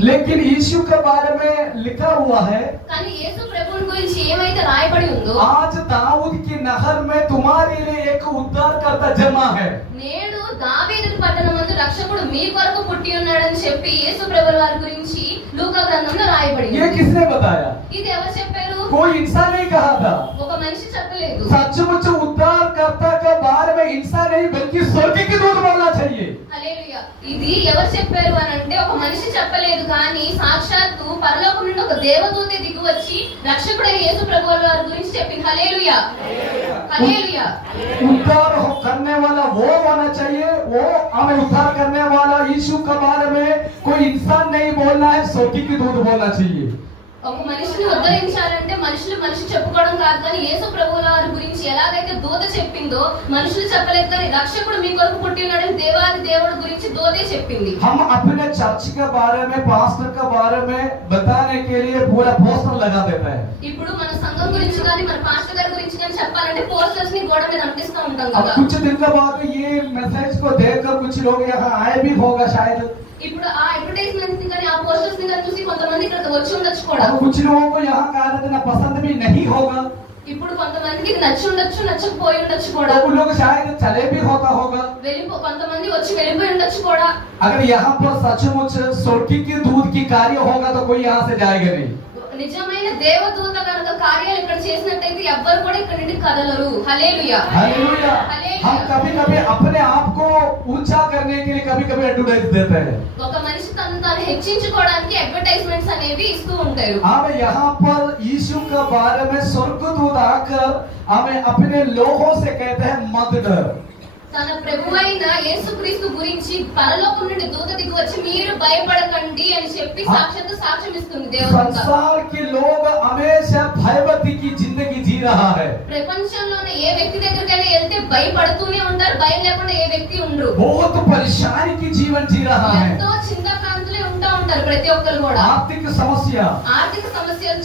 लेकिन यीशु के बारे में लिखा हुआ है, आज दाऊद की नहर में तुम्हारे लिए एक उद्धारकर्ता जन्मा है। ये किसने बताया? कोई इंसान नहीं कहा था। सचमुच उद्धारकर्ता के बारे में इंसान नहीं बल्कि स्वर्ग की दूत बोलना चाहिए। ఇది ఎవరు చెప్పారు అని అంటే ఒక మనిషి చెప్పలేదు కానీ సాక్షాత్తు పరలోకం నుండి ఒక దేవదూత దిగి వచ్చి రక్షకుడైన యేసు ప్రభువు వారి గురించి చెప్పింది। హల్లెలూయా హల్లెలూయా। उद्धार करने वाला वो होना चाहिए, वो हमें उद्धार करने वाला यीशु के बारे में कोई इंसान नहीं बोलना है, स्वर्ग की दूत बोलना चाहिए। ఒక మనిషిని ఉద్ధరించాలంటే మనుషులు చెప్పుకోవడం కాదు కానీ యేసు ప్రభువు వారి గురించి ఎలాగైతే దూత చెప్పిందో మనుషులు చెప్పలేదు కానీ రక్షకుడు మీ కొరకు పుట్టి ఉన్నాడని దేవాది దేవుడి గురించి దూతే చెప్పింది। हम अपने चर्च के बारे में, पास्टर के बारे में बताने के लिए पूरा पोस्टर लगा देते हैं। ఇప్పుడు మన సంఘం గురించి కానీ మన పాస్టర్ గారి గురించి కానీ చెప్పాలంటే పోస్టర్స్ ని గోడ మీద అంటిస్తూ ఉంటాం కదా। कुछ दिन के बाद ये मैसेज को देखकर कुछ लोग यहाँ आए भी होगा शायद। ఇప్పుడు ఆ అడ్వర్టైజ్మెంట్స్ ని కానీ ఆ పోస్టర్స్ ని కానీ చూసి కొంతమంది ఇక్కడికి వచ్చి ఉండొచ్చు కూడా। कुछ लोगों को यहाँ का रहना पसंद भी नहीं होगा। ఇప్పుడు కొంతమందికి నచ్చి ఉండొచ్చు నచ్చకపోయి ఉండొచ్చు కూడా। उन लोग शायद चले भी होगा। కొంతమంది వచ్చి వెళ్ళిపోయి ఉండొచ్చు కూడా। अगर यहाँ पर सचमुच स्वर्ग की दूत की कार्य होगा तो कोई यहाँ से जाएगा नहीं। నిజమైన దేవదూత కనుక కార్యాలు ఇక్కడ చేసినట్లయితే ఎవ్వరు కూడా ఇక్కడ నుండి కదలరు। హల్లెలూయా హల్లెలూయా। हम कभी-कभी अपने आप को ऊंचा करने के लिए कभी-कभी एडवर्टाइज देते हैं। ఒక మనిషి తనను తాను హెచ్చించుకోవడానికి అడ్వర్టైజ్మెంట్స్ అనేవి ఇస్తూ ఉంటారు। हमें यहाँ पर यीशु के बारे में स्वर्गदूत आकर हमें अपने लोगों से कहते हैं मत डर। తన ప్రభువైన యేసుక్రీస్తు గురించి పరలోకం నుండి దూత దిగి వచ్చి మీరు భయపడకండి అని చెప్పి సాక్ష్యం ఇస్తుంది దేవుడు। संसार के लोग हमेशा भयभक्ति की जिंदगी जी रहा है। ప్రపంచంలోనే ఏ వ్యక్తి దగ్గరికైనా వెళ్తే భయపడుతూనే ఉంటారు, భయం లేకుండా ఏ వ్యక్తి ఉండరు। बहुत परेशानी की जीवन जी रहा है। ఎంతో చింతాక్రాంతులే ఉంటారు ప్రతి ఒక్కరు కూడా। आर्थिक समस्या,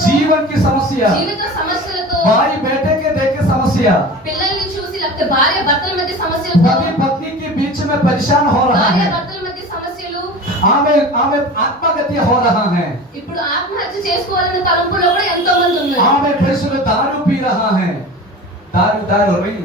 జీవన की समस्या, జీవిత సమస్యలతో, भाई बेटे के देख के समस्या, పిల్లల్ని చూసి లేకపోతే భార్య భర్తల మధ్య సమస్యలతో, पति पत्नी के बीच में परेशान हो रहा है, భార్య భర్తల మధ్య సమస్యలు, आमे आत्महत्या हो रहा है। ఇప్పుడు ఆత్మహత్య చేసుకోవాలనే తలంపులో కూడా ఎంతో మంది ఉన్నారు। आमे पैसे दारू पी रहा है, दारू नहीं,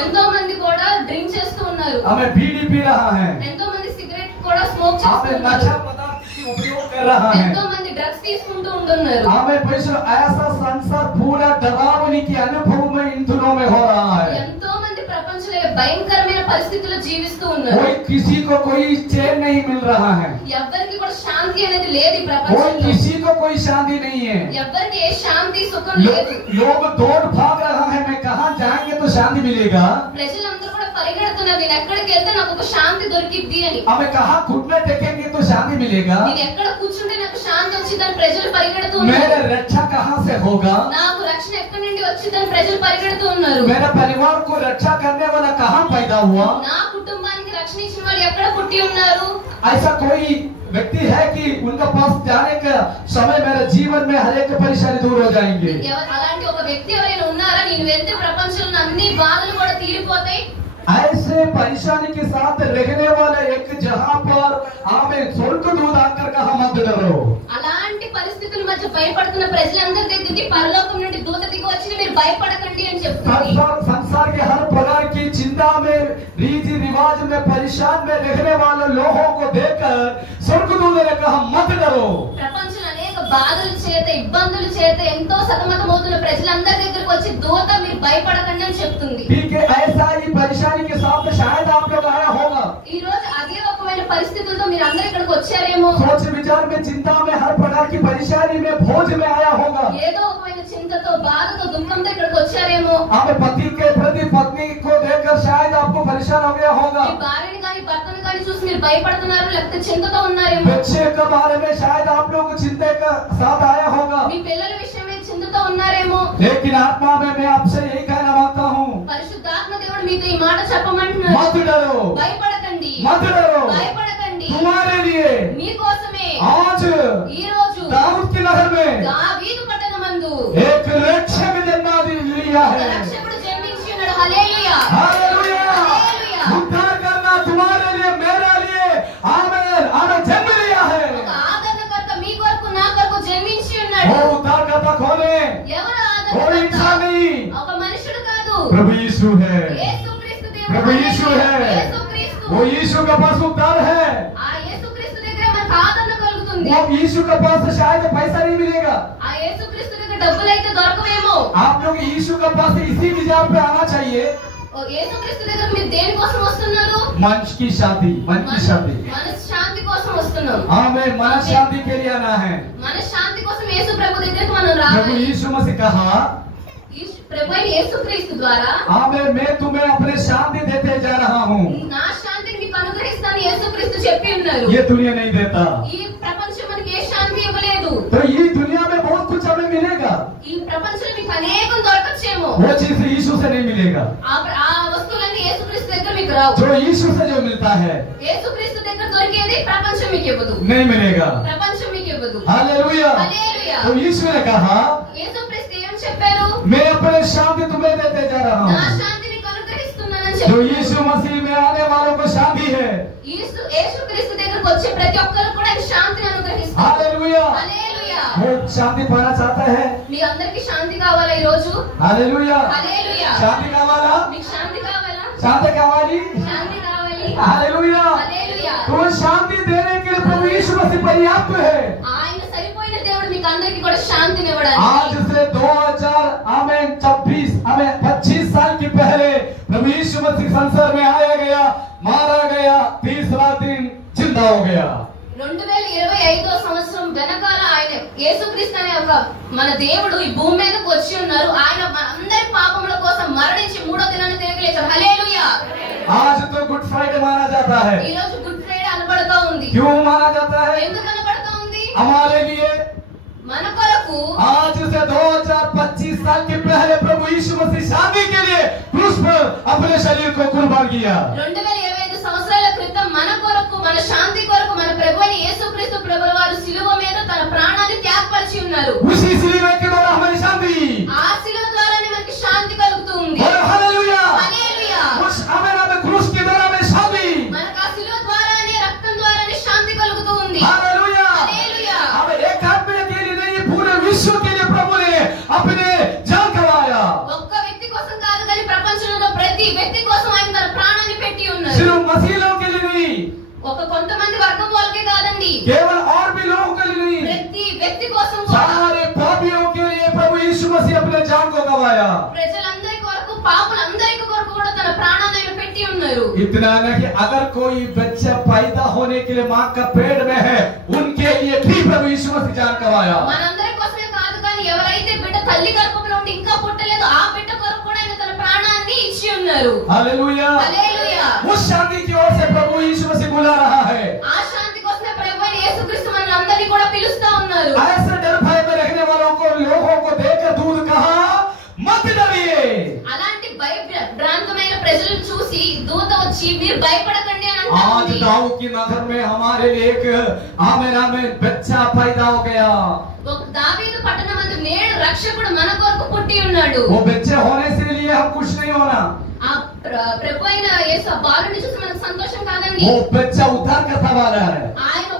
ఎంతో మంది కూడా డ్రింక్ చేస్తూ ఉన్నారు। आमे बीड़ी पी रहा है, ఎంతో మంది సిగరెట్ కూడా స్మోక్ చేస్తూ ఉన్నారు। नशा पदार्थ की उपयोग कर रहा है, ఎంతో మంది డ్రగ్స్ తీసుకుంటూ ఉంటున్నారు। आमे पैसे ऐसा संसार पूरा डरावनी के अनुभव में इन दिनों में हो रहा है। ఎంతో మంది ప్రపంచంలో భయంకరమైన పరిస్థితుల్లో జీవిస్తూ ఉన్నారు। कोई किसी को कोई चैन नहीं मिल रहा है, ఎవ్వరికి కూడా శాంతి అనేది లేదు ఈ कोई ప్రపంచంలో। किसी को कोई शांति नहीं है। ఎవ్వరికి ఏ శాంతి సుఖం లేదు। लोग दौड़ भाग रहा है, मैं कहाँ जाएंगे तो शांति मिलेगा। ప్రజలందరూ కూడా పరిగెడుతున్నారు, నేను ఎక్కడికి వెళ్తే నాకు ఒక శాంతి దొరికిద్ది అని। हमें कहाँ घुटने टेकेंगे तो शांति मिलेगा। నేను ఎక్కడ కూర్చుంటే నాకు శాంతి వచ్చిందని ప్రజలు పరిగెడుతూ ఉన్నారు। मेरा रक्षा कहाँ से होगा, నాకు రక్షణ ఎక్కడి నుండి వచ్చిందని ప్రజలు పరిగెడుతూ ఉన్నారు। मेरा परिवार को रक्षा करने वाला कहाँ पैदा हुआ, నా కుటుంబానికి రక్షణ ఇచ్చిన వాళ్ళు ఎక్కడ పుట్టి ఉన్నారు। ऐसा कोई व्यक्ति है कि उनका पास जाने का समय मेरे जीवन में हर एक परेशानी दूर हो जाएंगे। అలాంటి ఒక వ్యక్తి ఎవరైనా ఉన్నారా, నేను వెళ్తే ప్రపంచంలో అన్ని బాధలు కూడా తీరిపోతాయి। ऐसे परेशानी के साथ रहने वाला एक जहाँ पर हमें स्वर्गदूत आकर कहा मत डरो। అలాంటి పరిస్థితుల మధ్య భయపడుతున్న ప్రజలందరి దగ్గరికి పరలోకం నుండి దూత దిగి వచ్చి మీరు భయపడకండి అని చెప్తుంది। संसार के हर प्रकार की चिंता में, रीति रिवाज में, परेशान में रहने वाले लोगों को देखकर स्वर्गदूत ने कहा मत डरो। ప్రపంచంలో అనేక బాధల చేత ఇబ్బందుల చేత ఎంతో సతమతమవుతున్న ప్రజలందరి దగ్గరికి వచ్చి దూత మీరు భయపడకండి అని చెప్తుంది। ठीक है, ऐसा ही परेशानी के साथ शायद आप लोग आया होगा। ఈ రోజు అదే రకమైన పరిస్థితులతో మీరు అందరూ ఇక్కడికి వచ్చారేమో। सोच विचार में, चिंता में, हर प्रकार की परेशानी में, भोज में आया होगा। ఏదో ఒకమైన చింతతో బాధతో దుఃఖంతో ఇక్కడికి వచ్చారేమో। आप पति के प्रति पत्नी को देखकर शायद आपको परेशान हो गया होगा। మీ భార్యని కానీ భర్తని కానీ చూసి మీరు భయపడుతున్నారు లేకపోతే చింతతో ఉన్నారేమో। बच्चे के बारे में शायद आप लोग चिंता के साथ आया होगा। మీ పిల్లల విషయమే చింతతో ఉన్నారేమో। लेकिन आत्मा में मैं आपसे यही कहना मांगता हूँ, పరిశుద్ధాత్మ దేవుడు మీకు ఈ మాట చెప్పమంటున్నారు। मत डरो, భయపడకండి, मत डरो। భయపడకండి। तुम्हारे लिए మీకోసమే आज ఈ రోజు दाऊद की नहर में దావీదు పట్టణమందు एक रक्षक जन्मा लिया ఒక है। రక్షకుడు జన్మించి ఉన్నాడు। Hallelujah hallelujah. హల్లెలూయా। उद्धार करना तुम्हारे लिए प्रभु यीशु है, యేసుక్రీస్తు దేవుడు, प्रभु यीशु है, యేసుక్రీస్తు, वो यीशु का पास उद्धार है, ఆ యేసుక్రీస్తు దగ్గర మనకు ఆదరణ కలుగుతుంది. वो यीशु का पास शायद पैसा नहीं मिलेगा, ఆ యేసుక్రీస్తు దగ్గర డబ్బులైతే దొరకవేమో. आप लोग यीशु का पास इसी विचार पे आना चाहिए, యేసుక్రీస్తు దగ్గర మీరు దేని కోసం వస్తున్నారు? मन की शांति, मन की शांति, మనశ్శాంతి కోసం వస్తున్నాం. हमें मन शांति के लिए आना है। మనశ్శాంతి కోసం యేసు ప్రభు దగ్గరికి మనం प्रभु రావాలి. यीशु मसीह कहा, ప్రభు అయిన యేసుక్రీస్తు ద్వారా मैं तुम्हें अपने शांति देते जा रहा हूँ, నా శాంతిని మీకు అనుగ్రహిస్తాను యేసుక్రీస్తు చెప్పి ఉన్నారు. ये दुनिया नहीं देता, ఈ ప్రపంచం మనకి ఏ శాంతి ఇవ్వలేదు. तो ये दुनिया में बहुत कुछ हमें मिलेगा, ఈ ప్రపంచంలో మీకు అనేకం దొరకచ్చేమో, वो चीज यीशु से नहीं मिलेगा, ఆ వస్తువులన్నీ యేసుక్రీస్తు దగ్గర మీకు రావు. जो यीशु से जो मिलता है యేసుక్రీస్తు దగ్గర దొరికేది ప్రపంచం మీకు ఇవ్వదు, नहीं मिलेगा। ప్రపంచం మీకు ఇవ్వదు. हालेलुया। హల్లెలూయా. तो यीशु ने कहा, యేసుక్రీస్తు ఏం చెప్పారు? मैं अपने शांति तुम्हें देते जा रहा నా हूँ, శాంతిని మీకు అనుగ్రహిస్తున్నానని जो చెప్పారు. यीशु मसीह में आने वालों को शांति है। యేసుక్రీస్తు దగ్గరకు వచ్చే ప్రతి ఒక్కరు కూడా ఆయన శాంతిని అనుగ్రహిస్తారు. हालेलुया। హల్లెలూయా. वो शांति पाना चाहता है, మీ అందరికీ శాంతి కావాలా ఈ రోజు? हालेलुया। హల్లెలూయా. शांति कावाला, మీకు శాంతి కావాలా? शांति कावाली, శాంతి కావాలి. हालेलुया। హల్లెలూయా. तो शांति देने के लिए प्रभु यीशु मसीह पर्याप्त है। ఆయన సరిపోయిన దేవుడు మీకు అందరికీ కూడా శాంతిని ఇవ్వడానికి. आज से 25 साल की पहले प्रभु यीशु मसीह संसार में आया गया, मारा गया, तीसरा दिन जिंदा हो गया। 2025 సంవత్సరం వెనకాల ఆయన యేసుక్రీస్తు అనే ఒక మన దేవుడు ఈ భూమి మీదకు వచ్చి ఉన్నారు. ఆయన మన అందరి పాపముల కోసం మరణించి మూడో దినాన్ని తిరిగి లేచారు. హల్లెలూయా. आज तो गुड फ्राइडे माना जाता है। ఈ రోజు గుడ్ ఫ్రైడే అనబడుతూ ఉంది. क्यों माना जाता है? ఎందుకు అనబడుతూ ఉంది? हमारे लिए మన కొరకు आज से 2025 साल के पहले प्रभु यीशु मसीह शांति के लिए क्रूस पर अपने शरीर को कुर्बान किया। 2025 సంవత్సరాల క్రితం మన కొరకు, మన శాంతి కొరకు మన ప్రభువైన యేసుక్రీస్తు ప్రభువు వారు సిలువ మీద తన ప్రాణాన్ని త్యాగపరిచి ఉన్నారు. उसी सिलवे के द्वारा हमें शांति, ఆ సిలువ ద్వారానే మనకి శాంతి కలుగుతుంది. हालेलुया। హల్లెలూయా. उस हमें क्रूस के द्वारा हमें शांति, మనకు ఆ సిలువ ద్వారానే, రక్తం ద్వారానే శాంతి కలుగుతూ ఉంది. हालेलुया। హల్లెలూయా. अब एक आदमी के लिए नहीं, पूरे विश्व के लिए प्रभु ने अपने जान गंवाया। ఒక్క వ్యక్తి కోసం కాదు కానీ ప్రపంచంలో ప్రతి వ్యక్తి కోసం ఆయన తన ప్రాణాన్ని పెట్టి ఉన్నారు. सिर्फ मसीहों के लिए नहीं, ఒక కొంతమంది వర్గం వాళ్ళకే కాదండి, केवल और भी लोगों के लिए नहीं, ప్రతి వ్యక్తి కోసం కూడా, सारे पापियों के लिए प्रभु यीशु मसीह अपने जान को गंवाया। ప్రజలందరి కొరకు, పాపులందరి కొరకు కూడా తన ప్రాణాన్ని ఆయన పెట్టి ఉన్నారు. इतना नहीं, अगर कोई बच्चा पैदा होने के लिए माँ का पेट में है, उनके लिए भी प्रभु यीशु मसीह जान गंवाया। మనందరి కోసమే కాదు కానీ ఎవరైతే బిడ్డ తల్లి గర్భంలో ఉండి ఇంకా పుట్టలేదు ఆ బిడ్డ కొరకు కూడా ఆయన తన ప్రాణాన్ని ఇచ్చి ఉన్నారు. हालेलुया। హల్లెలూయా. उस शांति की ओर से प्रभु यीशु मसीह बुला रहा है। ఆ శాంతి కోసమే ప్రభువైన యేసుక్రీస్తు మనల్ని కూడా పిలుస్తా ఉన్నారు. ऐसे डर भय में रहने वालों को, लोगों को देखकर दूध कहा, मत डरिए। అలాంటి భయభ్రాంతమైన ప్రజలను చూసి దూత వచ్చి మీరు భయపడకండి అని आज అంటుంది. दाऊ की नगर में हमारे लिए एक में बच्चा पैदा हो गया। ఒక దావీదు పట్టణమందు నేడు రక్షకుడు మన కొరకు పుట్టి ఉన్నాడు. वो बच्चे होने से लिए हम कुछ नहीं होना, ఆ ప్రభువైన యేసు ఆ బాలుని చూసి మనకు సంతోషం కాదండి, वो बच्चा उद्धार करता वाला है। ఆయన